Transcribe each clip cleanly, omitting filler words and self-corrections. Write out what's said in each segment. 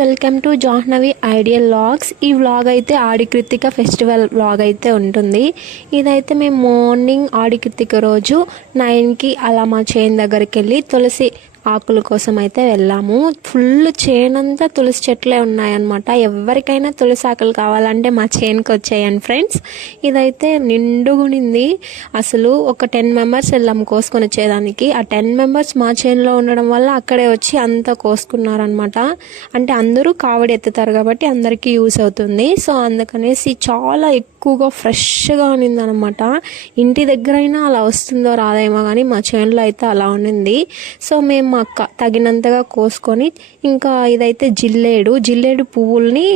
Welcome to Jahnavi ideal vlogs. ఈ vlog అయితే ఆడి Krittika festival vlog అయితే ఉంటుంది. ఇదైతే మేము మార్నింగ్ ఆడి కృతిక రోజు 9కి అలా మా చేను దగ్గరికి వెళ్ళి తులసి ఆకుల కోసం అయితే వెళ్ళాము. ఫుల్ చేనంతా తులసి చెట్లే ఉన్నాయన్నమాట. ఎవరికైనా తులసి ఆకులు కావాలంటే మా చేనుకి వచ్చాయండి ఫ్రెండ్స్. ఇదైతే నిండుగునింది. అసలు ఒక 10 మెంబర్స్ వెళ్ళాము కోసుకొని వచ్చేదానికి. ఆ 10 మెంబర్స్ మా చేనులో ఉండడం వల్ల అక్కడే వచ్చి అంతా కోసుకున్నారనమాట. అంటే అందరూ కావడి ఎత్తుతారు కాబట్టి అందరికీ యూస్ అవుతుంది. సో అందుకనేసి చాలా ఎక్కువగా ఫ్రెష్గా ఉన్నింది అనమాట. ఇంటి దగ్గరైనా అలా వస్తుందో రాదేమో కానీ మా చేనులో అయితే అలా ఉన్నింది. సో మేము తగినంతగా కోసుకొని ఇంకా ఇదైతే జిల్లేడు పువ్వుల్ని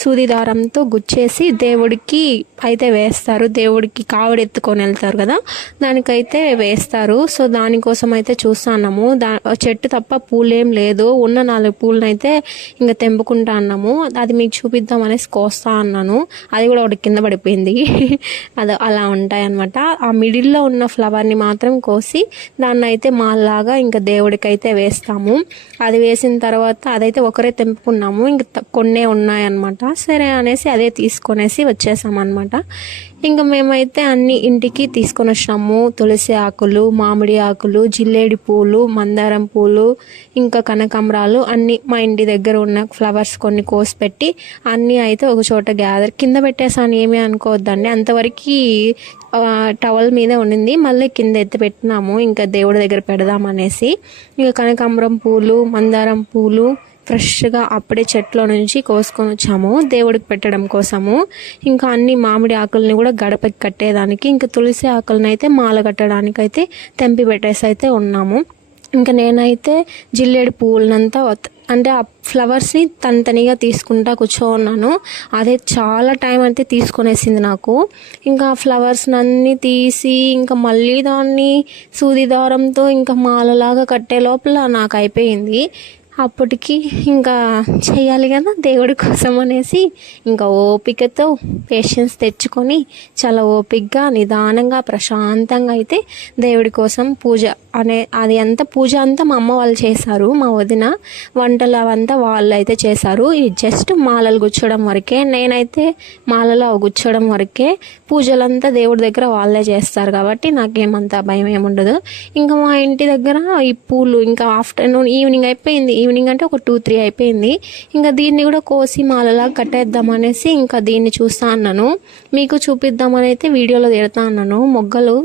సూది దారంతో గుచ్చేసి దేవుడికి అయితే వేస్తారు. దేవుడికి కావడి ఎత్తుకొని వెళ్తారు కదా, దానికైతే వేస్తారు. సో దానికోసం అయితే చూస్తున్నాము. చెట్టు తప్ప పూలేం లేదు. ఉన్న 4 పూలను అయితే ఇంకా తెంపుకుంటా అన్నాము. అది మీకు చూపిద్దాం అనేసి కోస్తా అన్నాను. అది కూడా ఒకటి కింద పడిపోయింది. అది అలా ఉంటాయన్నమాట. ఆ మిడిల్లో ఉన్న ఫ్లవర్ని మాత్రం కోసి దాన్ని అయితే మాలాగా ఇంకా దేవుడికి అయితే వేస్తాము. అది వేసిన తర్వాత అదైతే ఒకరే తెంపుకున్నాము. ఇంక కొన్నే ఉన్నాయన్నమాట. సరే అనేసి అదే తీసుకొనేసి వచ్చేసామన్నమాట. ఇంకా మేమైతే అన్ని ఇంటికి తీసుకొని వచ్చినాము. తులసి ఆకులు, మామిడి ఆకులు, జిల్లేడి పూలు, మందారం పూలు, ఇంకా కనకాంబరాలు అన్ని మా ఇంటి దగ్గర ఉన్న ఫ్లవర్స్ కొన్ని కోసి పెట్టి అన్నీ అయితే ఒక చోట గ్యాదర్ కింద పెట్టేసాను. ఏమీ అనుకోవద్దండి, అంతవరకు టవల్ మీద ఉండింది. మళ్ళీ కింద ఎత్తి పెట్టినాము ఇంకా దేవుడి దగ్గర పెడదామనేసి. ఇంకా కనకాంబరం పూలు, మందారం పూలు ఫ్రెష్గా అప్పుడే చెట్లో నుంచి కోసుకొని వచ్చాము దేవుడికి పెట్టడం కోసము. ఇంకా అన్ని మామిడి ఆకుల్ని కూడా గడపకి కట్టేదానికి, ఇంకా తులసి ఆకులను అయితే మాల కట్టడానికి అయితే తెంపి పెట్టేసి అయితే ఉన్నాము. ఇంకా నేనైతే జిల్లేడు పువ్వులనంతా అంటే ఆ ఫ్లవర్స్ని తనిగా తీసుకుంటా కూర్చోన్నాను. అదే చాలా టైం అయితే తీసుకొనేసింది నాకు. ఇంకా ఆ ఫ్లవర్స్ని అన్నీ తీసి ఇంకా మళ్ళీ దాన్ని సూది దారంతో ఇంకా మాలలాగా కట్టే లోపల నాకు అయిపోయింది. అప్పటికి ఇంకా చేయాలి కదా దేవుడి కోసం అనేసి ఇంకా ఓపికతో పేషెన్స్ తెచ్చుకొని చాలా ఓపికగా నిదానంగా ప్రశాంతంగా అయితే దేవుడి కోసం పూజ పూజ అంతా మా అమ్మ వాళ్ళు చేశారు. మా వదిన వంటలు అవంతా వాళ్ళు అయితే చేశారు. ఇది జస్ట్ మాలలు గుచ్చడం వరకే. నేనైతే మాలలో గుచ్చడం వరకే. పూజలంతా దేవుడి దగ్గర వాళ్ళే చేస్తారు కాబట్టి నాకేమంత భయం ఏముండదు. ఇంకా మా ఇంటి దగ్గర ఈ పూలు ఇంకా ఆఫ్టర్నూన్ ఈవినింగ్ అయిపోయింది. ఈవినింగ్ అంటే ఒక 2-3 అయిపోయింది. ఇంకా దీన్ని కూడా కోసి మాలలా కట్టేద్దామనేసి ఇంకా దీన్ని చూస్తా అన్నాను. మీకు చూపిద్దామని అయితే వీడియోలో తిడతా అన్నాను. మొగ్గలు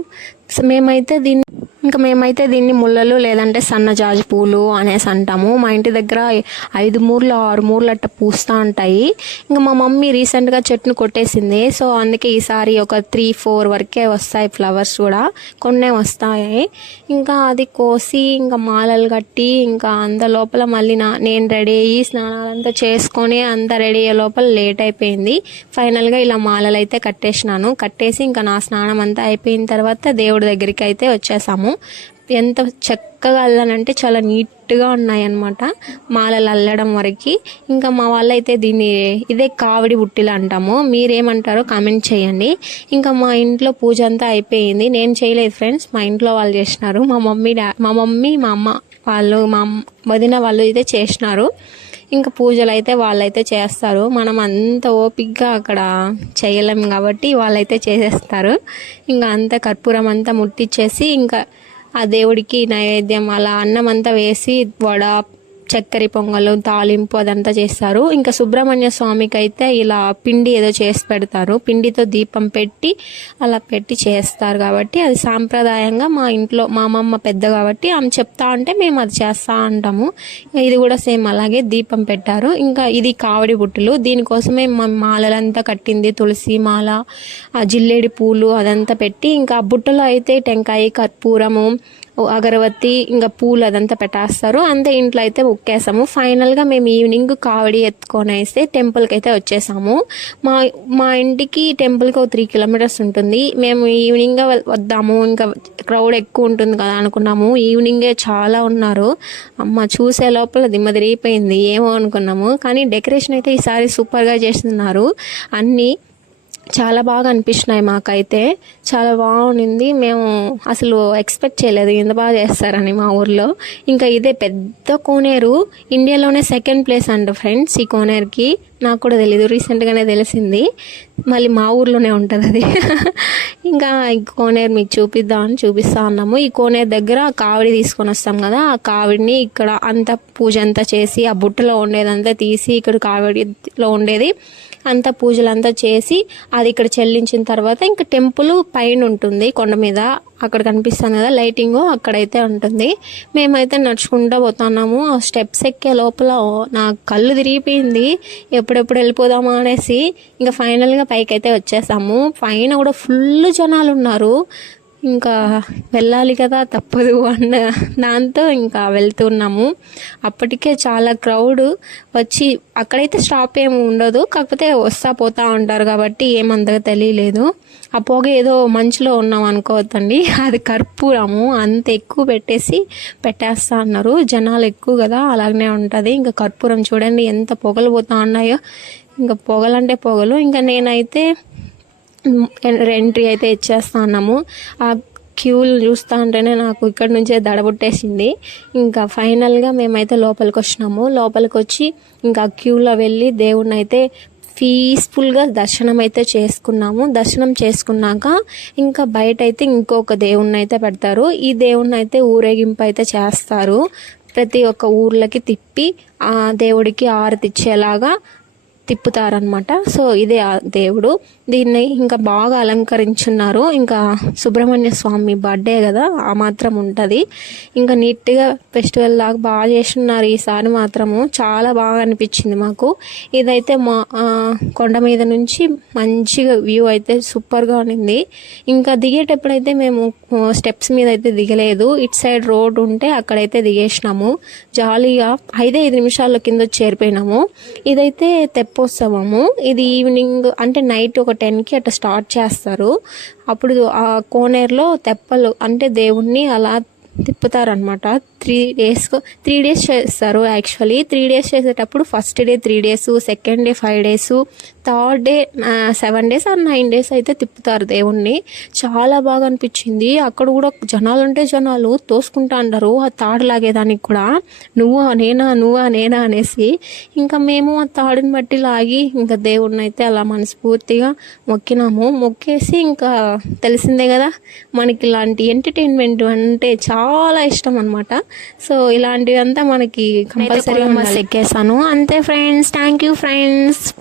మేమైతే దీన్ని ముళ్ళలు లేదంటే సన్నజాజి పూలు అనేసి అంటాము. మా ఇంటి దగ్గర 5 మూరలు 6 మూరలు అట్ట పూస్తూ ఉంటాయి. ఇంకా మా మమ్మీ రీసెంట్గా చెట్టును కొట్టేసింది. సో అందుకే ఈసారి ఒక 3-4 వరకే వస్తాయి ఫ్లవర్స్ కూడా, కొన్నే వస్తాయి. ఇంకా అది కోసి ఇంకా మాలలు కట్టి ఇంకా అంత లోపల మళ్ళీ నేను రెడీ అయ్యి స్నానాలంతా చేసుకొని అంతా రెడీ అయ్యే లోపల లేట్ అయిపోయింది. ఫైనల్గా ఇలా మాలలు అయితే కట్టేసి ఇంకా నా స్నానం అంతా అయిపోయిన తర్వాత దేవుడి దగ్గరికి అయితే వచ్చేసాము. ఎంత చక్కగా అల్లానంటే చాలా నీట్గా ఉన్నాయన్నమాట మాలలు అల్లడం వరకు. ఇంకా మా వాళ్ళైతే ఇదే కావడి బుట్టిలు అంటాము. మీరేమంటారో కామెంట్ చేయండి. ఇంకా మా ఇంట్లో పూజ అంతా అయిపోయింది. నేను చేయలేదు ఫ్రెండ్స్, మా ఇంట్లో వాళ్ళు చేసినారు. మా మమ్మీ మా అమ్మ వాళ్ళు మా వదిన వాళ్ళు అయితే చేసినారు. ఇంకా పూజలు అయితే వాళ్ళైతే చేస్తారు. మనం అంత ఓపికగా అక్కడ చేయలేం కాబట్టి వాళ్ళైతే చేసేస్తారు. ఇంకా అంతా కర్పూరం అంతా ముట్టించేసి ఇంకా ఆ దేవుడికి నైవేద్యం అలా అన్నం అంతా వేసి వడ, చక్కెర పొంగలు, తాలింపు అదంతా చేస్తారు. ఇంకా సుబ్రహ్మణ్య స్వామికి అయితే ఇలా పిండి ఏదో చేసి పెడతారు. పిండితో దీపం పెట్టి అలా పెట్టి చేస్తారు కాబట్టి అది సాంప్రదాయంగా మా ఇంట్లో మా అమ్మమ్మ పెద్ద కాబట్టి ఆమె చెప్తా ఉంటే మేము అది చేస్తూ ఉంటాము. ఇది కూడా సేమ్ అలాగే దీపం పెట్టారు. ఇంకా ఇది కావడి బుట్టలు. దీనికోసమే మా మాలలంతా కట్టింది. తులసి మాల, ఆ జిల్లేడి పూలు అదంతా పెట్టి ఇంకా ఆ బుట్టలో అయితే టెంకాయ, కర్పూరము, అగరబత్తి ఇంకా పూలు అదంతా పెట్టేస్తారు. అంతే ఇంట్లో అయితే ఉక్కేసాము. ఫైనల్గా మేము ఈవినింగ్ కావడి ఎత్తుకొని అయితే టెంపుల్కి అయితే వచ్చేసాము. మా ఇంటికి టెంపుల్కి ఒక 3 కిలోమీటర్స్ ఉంటుంది. మేము ఈవినింగ్ వద్దాము, ఇంకా క్రౌడ్ ఎక్కువ ఉంటుంది కదా అనుకున్నాము. ఈవినింగే చాలా ఉన్నారు. అమ్మ చూసే లోపల దిమ్మ తిరిగిపోయింది. ఏమో అనుకున్నాము, కానీ డెకరేషన్ అయితే ఈసారి సూపర్గా చేస్తున్నారు. అన్నీ చాలా బాగా అనిపించినాయి మాకైతే. చాలా బాగుండింది. మేము అసలు ఎక్స్పెక్ట్ చేయలేదు ఇంత బాగా చేస్తారని మా ఊర్లో. ఇంకా ఇదే పెద్ద కోనేరు, ఇండియాలోనే సెకండ్ ప్లేస్ అంట ఫ్రెండ్స్ ఈ కోనేరుకి. నాకు కూడా తెలీదు, రీసెంట్గానే తెలిసింది. మళ్ళీ మా ఊర్లోనే ఉంటుంది అది. ఇంకా ఈ కోనేరు మీకు చూపిద్దామని చూపిస్తా ఉన్నాము. ఈ కోనేరు దగ్గర కావిడి తీసుకొని వస్తాం కదా, ఆ కావిడిని ఇక్కడ అంతా పూజ అంతా చేసి, ఆ బుట్టలో ఉండేదంతా తీసి ఇక్కడ కావిడిలో ఉండేది అంతా పూజలంతా చేసి అది ఇక్కడ చెల్లించిన తర్వాత ఇంకా టెంపుల్ పైన ఉంటుంది కొండ మీద. అక్కడ కనిపిస్తుంది కదా లైటింగ్, అక్కడైతే ఉంటుంది. మేమైతే నడుచుకుంటూ పోతున్నాము. ఆ స్టెప్స్ ఎక్కే లోపల నా కళ్ళు తిరిగిపోయింది, ఎప్పుడెప్పుడు వెళ్ళిపోదామా అనేసి. ఇంకా ఫైనల్గా పైకి అయితే వచ్చేసాము. పైన కూడా ఫుల్ జనాలు ఉన్నారు. ఇంకా వెళ్ళాలి కదా తప్పదు అన్న దాంతో ఇంకా వెళ్తున్నాము. అప్పటికే చాలా క్రౌడ్ వచ్చి, అక్కడైతే స్టాప్ ఏమి ఉండదు, కాకపోతే వస్తా పోతా ఉంటారు కాబట్టి ఏమంతగా తెలియలేదు. ఆ పొగ ఏదో మంచులో ఉన్నాం అనుకోవద్దండి, అది కర్పూరము అంత ఎక్కువ పెట్టేస్తా అన్నారు. జనాలు ఎక్కువ కదా, అలాగనే ఉంటుంది. ఇంకా కర్పూరం చూడండి ఎంత పొగలు పోతా ఉన్నాయో. ఇంకా పొగలంటే పొగలు. ఇంకా నేనైతే ఎంట్రీ అయితే ఇచ్చేస్తున్నాము. ఆ క్యూలు చూస్తూ ఉంటేనే నాకు ఇక్కడ నుంచే దడబుట్టేసింది. ఇంకా ఫైనల్గా మేమైతే లోపలికి వచ్చినాము. లోపలికి వచ్చి ఇంకా క్యూలో వెళ్ళి దేవుడిని అయితే పీస్ఫుల్గా దర్శనం అయితే చేసుకున్నాము. దర్శనం చేసుకున్నాక ఇంకా బయట అయితే ఇంకొక దేవుణ్ణి అయితే పెడతారు. ఈ దేవుణ్ణి అయితే ఊరేగింపు అయితే చేస్తారు. ప్రతి ఒక్క ఊర్లకి తిప్పి ఆ దేవుడికి ఆరతి ఇచ్చేలాగా తిప్పుతారనమాట. సో ఇదే ఆ దేవుడు. దీన్ని ఇంకా బాగా అలంకరించున్నారు. ఇంకా సుబ్రహ్మణ్య స్వామి బర్త్డే కదా, ఆ మాత్రం ఉంటుంది. ఇంకా నీట్గా ఫెస్టివల్ లాగా బాగా చేస్తున్నారు ఈసారి మాత్రము. చాలా బాగా అనిపించింది మాకు. ఇదైతే మా కొండ మీద నుంచి మంచిగా వ్యూ అయితే సూపర్గా ఉన్నింది. ఇంకా దిగేటప్పుడైతే మేము స్టెప్స్ మీద అయితే దిగలేదు, ఇటు సైడ్ రోడ్ ఉంటే అక్కడైతే దిగేసినాము. జాలీగా 5 నిమిషాల కింద చేరిపోయినాము. ఇదైతే తెప్పోత్సవము. ఇది ఈవినింగ్ అంటే నైట్ ఒక 10కి అట్లా స్టార్ట్ చేస్తారు. అప్పుడు ఆ కోనేరులో తెప్పలు అంటే దేవుణ్ణి అలా తిప్పుతారనమాట. 3 days చేస్తారు. యాక్చువల్లీ 3 days చేసేటప్పుడు first day 3 days, second day 5 days, third day 7 days or 9 days అయితే తిప్పుతారు దేవుణ్ణి. చాలా బాగా అనిపించింది. అక్కడ కూడా జనాలు ఉంటే జనాలు తోసుకుంటా అంటారు ఆ తాడు లాగేదానికి కూడా, నువ్వా నేనా అనేసి. ఇంకా మేము ఆ తాడుని బట్టి లాగి ఇంకా దేవుడిని అయితే అలా మనస్ఫూర్తిగా మొక్కినాము. మొక్కేసి ఇంకా తెలిసిందే కదా మనకి ఇలాంటి ఎంటర్టైన్మెంట్ అంటే చాలా ఇష్టం అనమాట. సో ఇలాంటివి అంతా మనకి కంపల్సరీగా ఎక్కేసాను అంతే ఫ్రెండ్స్. Thank you friends.